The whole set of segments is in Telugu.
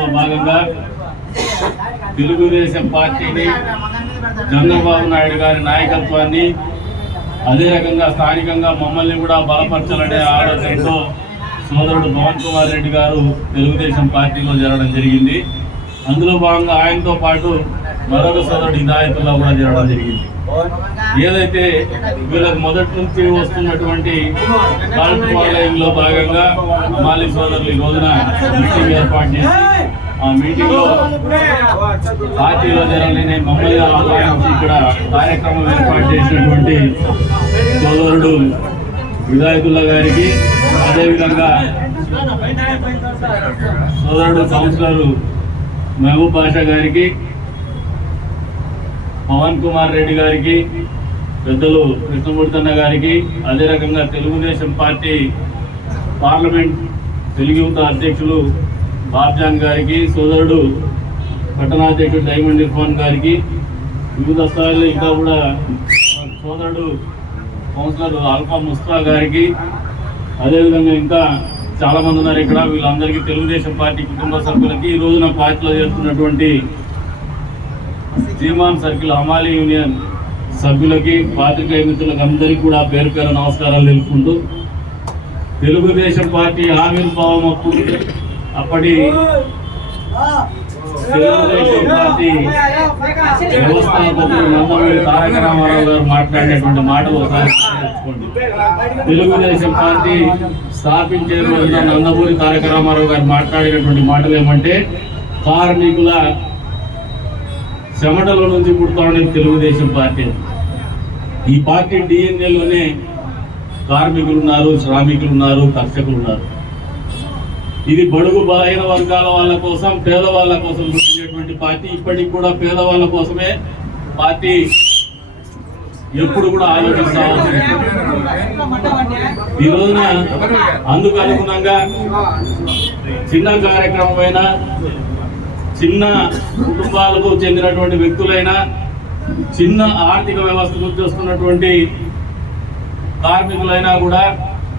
కార్యక్రమంలో భాగంగా తెలుగుదేశం పార్టీని చంద్రబాబు నాయుడు గారి నాయకత్వాన్ని అదే రకంగా స్థానికంగా మమ్మల్ని కూడా బలపరచాలనే ఆలోచనతో సోదరుడు పవన్ కుమార్ రెడ్డి గారు తెలుగుదేశం పార్టీలో చేరడం జరిగింది. అందులో భాగంగా ఆయనతో పాటు మరొక సోదరుడు హిదాయతుల్లో కూడా చేరడం జరిగింది. ఏదైతే వీళ్ళకి మొదటి నుంచి వస్తున్నటువంటి కాల్పులో భాగంగా మాలి సోదరులు ఈ రోజున మీటింగ్ ఏర్పాటు చేసి ఆ మీటింగ్లో పార్టీలో జరగలేని మమ్మల్ని ఆహ్వానించి ఇక్కడ కార్యక్రమం ఏర్పాటు చేసినటువంటి సోదరుడు విధాయకుల్లా గారికి అదేవిధంగా సోదరుడు కౌన్సిలర్ మహబూబ్ బాషా గారికి పవన్ కుమార్ రెడ్డి గారికి పెద్దలు కృష్ణమూర్తన్న గారికి అదే రకంగా తెలుగుదేశం పార్టీ పార్లమెంట్ తెలుగు యువత అధ్యక్షులు బాబ్జాన్ గారికి సోదరుడు పట్టణాధ్యక్షుడు డైమండ్ ఇర్ఫాన్ గారికి వివిధ స్థాయిలో ఇంకా కూడా సోదరుడు కౌన్సిలర్ ఆల్ఫా ముస్తా గారికి అదేవిధంగా ఇంకా చాలామంది ఉన్నారు ఇక్కడ. వీళ్ళందరికీ తెలుగుదేశం పార్టీ కుటుంబ సభ్యులకి ఈ రోజున పార్టీలో చేస్తున్నటువంటి జీమాన్ సర్కిల్ హమాలి యూనియన్ సభ్యులకి పాత్రికేయ మిత్రులకు అందరికీ కూడా పేరు పేరు నమస్కారాలు తెలుపుకుంటూ తెలుగుదేశం పార్టీ ఆవిర్భావం అప్పుడు అప్పటి తెలుగుదేశం పార్టీ వ్యవస్థాపకుడు నందమూరి తారక రామారావు గారు మాట్లాడేటువంటి మాట ఒకసారి తెలుగుదేశం పార్టీ స్థాపించే రోజున నందమూరి తారక రామారావు గారు మాట్లాడినటువంటి మాటలు ఏమంటే కార్మికుల చెమటలో నుంచి పుడతా ఉండేది తెలుగుదేశం పార్టీ. ఈ పార్టీ డిఎన్ఏలోనే కార్మికులు ఉన్నారు శ్రామికులు ఉన్నారు కర్షకులు ఉన్నారు ఇది బడుగు బలహీన వర్గాల వాళ్ళ కోసం పేదవాళ్ళ కోసం పుట్టినటువంటి పార్టీ. ఇప్పటికి కూడా పేదవాళ్ళ కోసమే పార్టీ ఎప్పుడు కూడా ఆలోచిస్తా ఉంది. ఈ రోజున అందుకు అనుగుణంగా చిన్న కార్యక్రమమైన చిన్న కుటుంబాలకు చెందినటువంటి వ్యక్తులైనా చిన్న ఆర్థిక వ్యవస్థకు చూస్తున్నటువంటి కార్మికులైనా కూడా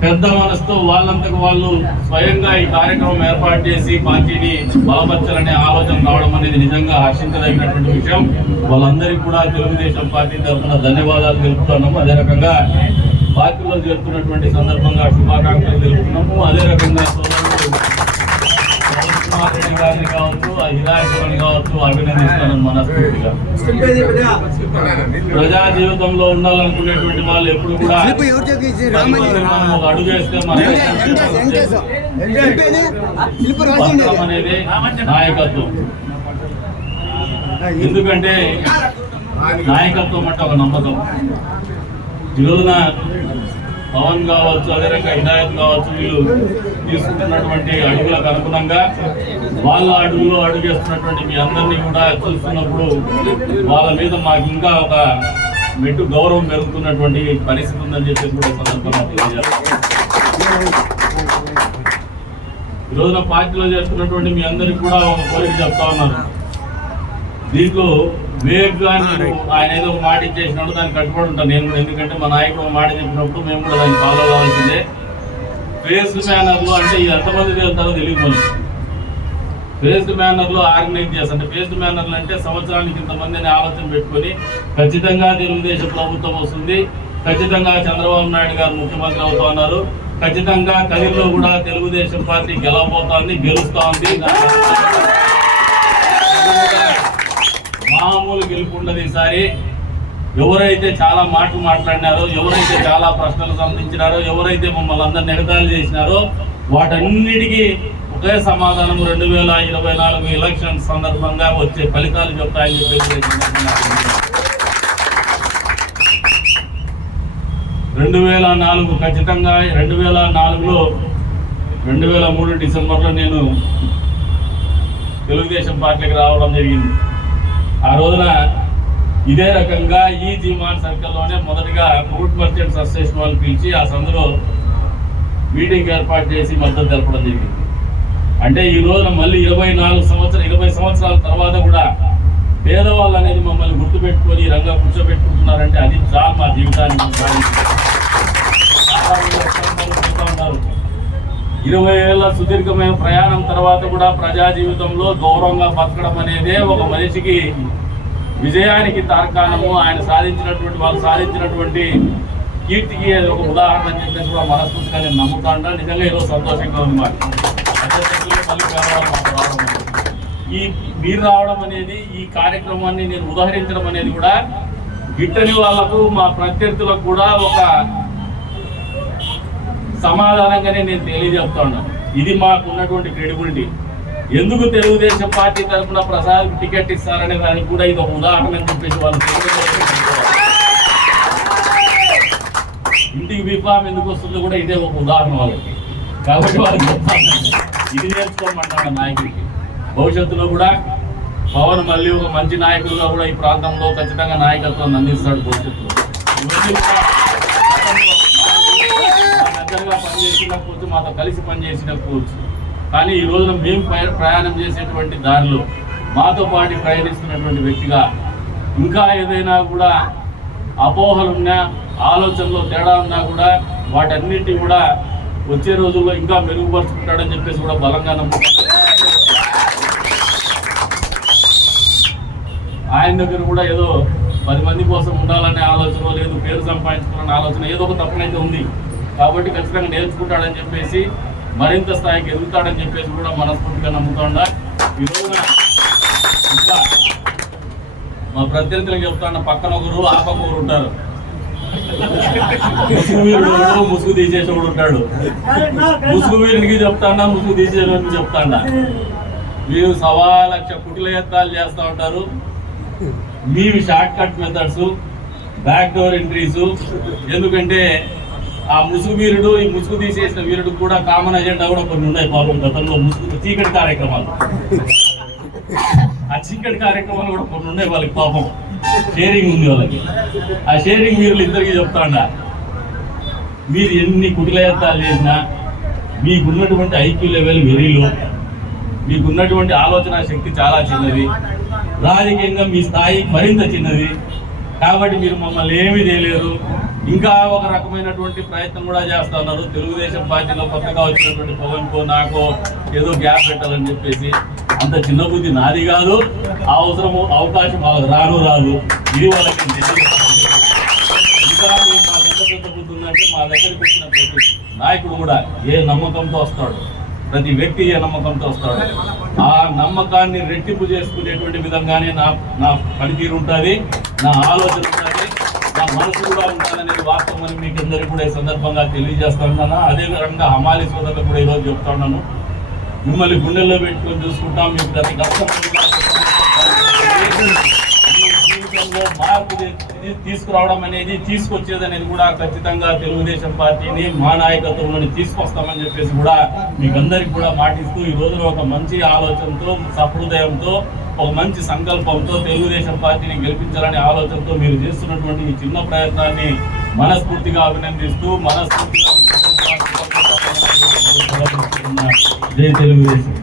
పెద్ద మనసుతో వాళ్ళంతకు వాళ్ళు స్వయంగా ఈ కార్యక్రమం ఏర్పాటు చేసి పార్టీని బలపరచాలనే ఆలోచన రావడం అనేది నిజంగా హర్షించదగినటువంటి విషయం. వాళ్ళందరికీ కూడా తెలుగుదేశం పార్టీ తరఫున ధన్యవాదాలు తెలుపుతున్నాము. అదే రకంగా పార్టీలో జరుపుకున్నటువంటి సందర్భంగా శుభాకాంక్షలు తెలుపుతున్నాము. అదే రకంగా సోదరుడు రెడ్డి గారిని కావచ్చు ఆ కావచ్చు అభినందిస్తాను మనస్ఫూర్తిగా ప్రజా జీవితంలో ఉండాలనుకునేటువంటి వాళ్ళు ఎప్పుడు కూడా స్లిప్ అడుగు వేస్తే మన అనేది నాయకత్వం ఎందుకంటే నాయకత్వం అంటే ఒక నమ్మకం. ఈరోజున పవన్ కావచ్చు అదే రకంగా హిదాయత్ కావచ్చు వీళ్ళు తీసుకుంటున్నటువంటి అడుగులకు అనుగుణంగా వాళ్ళ అడుగులో అడుగేస్తున్నటువంటి మీ అందరినీ కూడా చూస్తున్నప్పుడు వాళ్ళ మీద మాకు ఇంకా ఒక మెట్టు గౌరవం పెరుగుతున్నటువంటి పరిస్థితి ఉందని చెప్పి కూడా సందర్భంగా ఈ రోజున పార్టీలో చేస్తున్నటువంటి మీ అందరికి కూడా ఒక కోరిక చెప్తా ఉన్నాను. దీంట్లో నేను ఆయన ఏదో ఒక మాట ఇచ్చేసినప్పుడు దానికి కట్టుబడి ఉంటాను. నేను కూడా. ఎందుకంటే మా నాయకుడు మాట చెప్పినప్పుడు మేము కూడా దాన్ని ఫాలో కావాల్సిందే. ఫేస్ మేనర్లో అంటే ఈ ఎంతమంది వెళ్తారో తెలియదు మళ్ళీ ఫేస్డ్ మేనర్లో ఆర్గనైజ్ చేస్తారు అంటే ఫేస్డ్ మేనర్లు అంటే సంవత్సరానికి ఇంతమందిని ఆలోచన పెట్టుకొని ఖచ్చితంగా తెలుగుదేశం ప్రభుత్వం వస్తుంది. ఖచ్చితంగా చంద్రబాబు నాయుడు గారు ముఖ్యమంత్రి అవుతా ఉన్నారు. ఖచ్చితంగా కదిరిలో కూడా తెలుగుదేశం పార్టీ గెలవబోతోంది గెలుస్తా ఉంది మామూలు గెలుపు ఉండదు ఈసారి. ఎవరైతే చాలా మాటలు మాట్లాడినారో ఎవరైతే చాలా ప్రశ్నలు సంధించినారో ఎవరైతే మమ్మల్ని అందరు ఎగతాళి చేసినారో వాటన్నిటికీ ఒకే సమాధానం రెండు వేల ఇరవై నాలుగు ఎలక్షన్ సందర్భంగా వచ్చే ఫలితాలు చెప్తాయని చెప్పేసి రెండు వేల నాలుగు ఖచ్చితంగా రెండు వేల నాలుగులో రెండు వేల మూడు డిసెంబర్లో నేను తెలుగుదేశం పార్టీకి రావడం జరిగింది. ఆ రోజున ఇదే రకంగా ఈ జీమాన్ సర్కిల్లోనే మొదటిగా ఫ్రూట్ మర్చెంట్స్ అసోసియేషన్ వాళ్ళు పిలిచి ఆ సందులో మీటింగ్ ఏర్పాటు చేసి మద్దతు తెలపడం జరిగింది. అంటే ఈ రోజున మళ్ళీ ఇరవై నాలుగు సంవత్సరాలు ఇరవై సంవత్సరాల తర్వాత కూడా పేదవాళ్ళు అనేది మమ్మల్ని గుర్తుపెట్టుకొని ఈ రంగా కూర్చోబెట్టుకుంటున్నారంటే అది చాలా మా జీవితానికి సాధించింది. చాలా మంది చెప్తా ఉన్నారు ఇరవై ఏళ్ళ సుదీర్ఘమైన ప్రయాణం తర్వాత కూడా ప్రజా జీవితంలో గౌరవంగా బతకడం అనేదే ఒక మనిషికి విజయానికి తార్కాణము. ఆయన సాధించినటువంటి వాళ్ళు సాధించినటువంటి కీర్తికి అది ఒక ఉదాహరణ అని చెప్పేసి కూడా మనస్ఫూర్తిగా నేను నమ్ముతాను నిజంగా ఈరోజు సంతోషంగా ఉంది మాకు. మాకు ఈ మీరు రావడం అనేది ఈ కార్యక్రమాన్ని నేను ఉదహరించడం అనేది కూడా గిట్టని వాళ్ళకు మా ప్రత్యర్థులకు కూడా ఒక సమాధానంగానే నేను తెలియజెప్తా ఉన్నాను ఇది మాకు ఉన్నటువంటి క్రెడిబిలిటీ ఎందుకు తెలుగుదేశం పార్టీ తరఫున ప్రసాద్ టికెట్ ఇస్తారనే దానికి కూడా ఇది ఒక ఉదాహరణ అని చెప్పేసి వాళ్ళు ఇంటికి బీఫామ్ ఎందుకు వస్తుందో కూడా ఇదే ఒక ఉదాహరణ వాళ్ళకి. కాబట్టి వాళ్ళకి ఇది నేర్చుకోమంటాడు నాయకుడికి. భవిష్యత్తులో కూడా పవన్ మళ్ళీ ఒక మంచి నాయకుడుగా కూడా ఈ ప్రాంతంలో ఖచ్చితంగా నాయకత్వం అందిస్తాడు భవిష్యత్తులో. మా దగ్గరగా పనిచేసినప్పుడు మాతో కలిసి పనిచేసినప్పుడు. కానీ ఈ రోజున మేము ప్రయాణం చేసేటువంటి దారిలో మాతో పాటు ప్రయాణిస్తున్నటువంటి వ్యక్తిగా ఇంకా ఏదైనా కూడా అపోహలున్నా ఆలోచనలో తేడా ఉన్నా కూడా వాటన్నిటి కూడా వచ్చే రోజుల్లో ఇంకా మెరుగుపరుచుకుంటాడని చెప్పేసి కూడా బలంగా నమ్ముతాను ఆయన దగ్గర కూడా ఏదో పది మంది కోసం ఉండాలనే ఆలోచన లేదు పేరు సంపాదించుకోవాలనే ఆలోచన ఏదో ఒక తప్పనైతే ఉంది. కాబట్టి ఖచ్చితంగా నేర్చుకుంటాడని చెప్పేసి మరింత స్థాయికి ఎదుగుతాడని చెప్పేసి కూడా మనస్ఫూర్తిగా నమ్ముతుండా. ఈ రోజున ఇంకా మా ప్రత్యర్థులకు చెప్తాను పక్కన ఒకరు ఆ పక్క ఒకరు ఉంటారు. ముసుగు వీరుడు కూడా ముసుగు తీసేసేవాడు ఉంటాడు. ముసుగు వీరునికి చెప్తాడా ముసుగు తీసేవాడికి చెప్తాడా. మీరు సవా లక్ష కుటిల యత్నాలు చేస్తూ ఉంటారు. మీవి short cut methods back door entries ఎందుకంటే ఆ ముసుగు వీరుడు ఈ ముసుగు తీసేసిన వీరుడు కూడా కామన్ ఎజెండా కూడా కొన్ని ఉన్నాయి పాపం గతంలో ముసుగు చీకటి కార్యక్రమాలు. ఆ చీకటి కార్యక్రమాలు కూడా కొన్ని ఉన్నాయి వాళ్ళకి పాపం. షేరింగ్ ఉంది వాళ్ళకి. ఆ షేరింగ్ వీరులు ఇద్దరికి చెప్తాండా. మీరు ఎన్ని కుటిలయత్నాలు చేసినా మీకున్నటువంటి ఐక్యూ లెవెల్ వెరీలో మీకున్నటువంటి ఆలోచన శక్తి చాలా చిన్నది. రాజకీయంగా మీ స్థాయి మరింత చిన్నది. కాబట్టి మీరు మమ్మల్ని ఏమీ చేయలేరు. ఇంకా ఒక రకమైనటువంటి ప్రయత్నం కూడా చేస్తా ఉన్నారు. తెలుగుదేశం పార్టీలో కొత్తగా వచ్చినటువంటి పవన్ కో నాకో ఏదో గ్యాప్ పెట్టాలని చెప్పేసి అంత చిన్న బుద్ధి నాది కాదు. ఆ అవసరము అవకాశం వాళ్ళకి రాను రాదు. ఇది వాళ్ళకి ఇంకా మా పెద్ద బుద్ధి ఉందంటే మా దగ్గరికి వచ్చిన ప్రతి నాయకుడు కూడా ఏ నమ్మకంతో వస్తాడు? ప్రతి వ్యక్తి ఏ నమ్మకంతో వస్తాడు? ఆ నమ్మకాన్ని రెట్టింపు చేసుకునేటువంటి విధంగానే నా నా పనితీరు ఉంటుంది నా ఆలోచన ఉంటుంది. నా మనసు కూడా వాస్తవం అని మీకు అందరికీ కూడా ఈ సందర్భంగా తెలియజేస్తున్నాను అదే విధంగా హమాలి సోదరులు కూడా ఈరోజు చెప్తున్నాను మిమ్మల్ని గుండెల్లో పెట్టుకొని చూసుకుంటాం. మీకు ప్రతి కష్టం జీవితంలో మార్పు తీసుకురావడం అనేది తీసుకొచ్చేది అనేది కూడా ఖచ్చితంగా తెలుగుదేశం పార్టీని మా నాయకత్వంలోని తీసుకొస్తామని చెప్పేసి కూడా మీకు అందరికి కూడా మాటిస్తూ ఈ రోజున ఒక మంచి ఆలోచనతో సహృదయంతో ఒక మంచి సంకల్పంతో తెలుగుదేశం పార్టీని గెలిపించాలనే ఆలోచనతో మీరు చేస్తున్నటువంటి ఈ చిన్న ప్రయత్నాన్ని మనస్ఫూర్తిగా అభినందిస్తూ మనస్ఫూర్తిగా జై తెలుగుదేశం.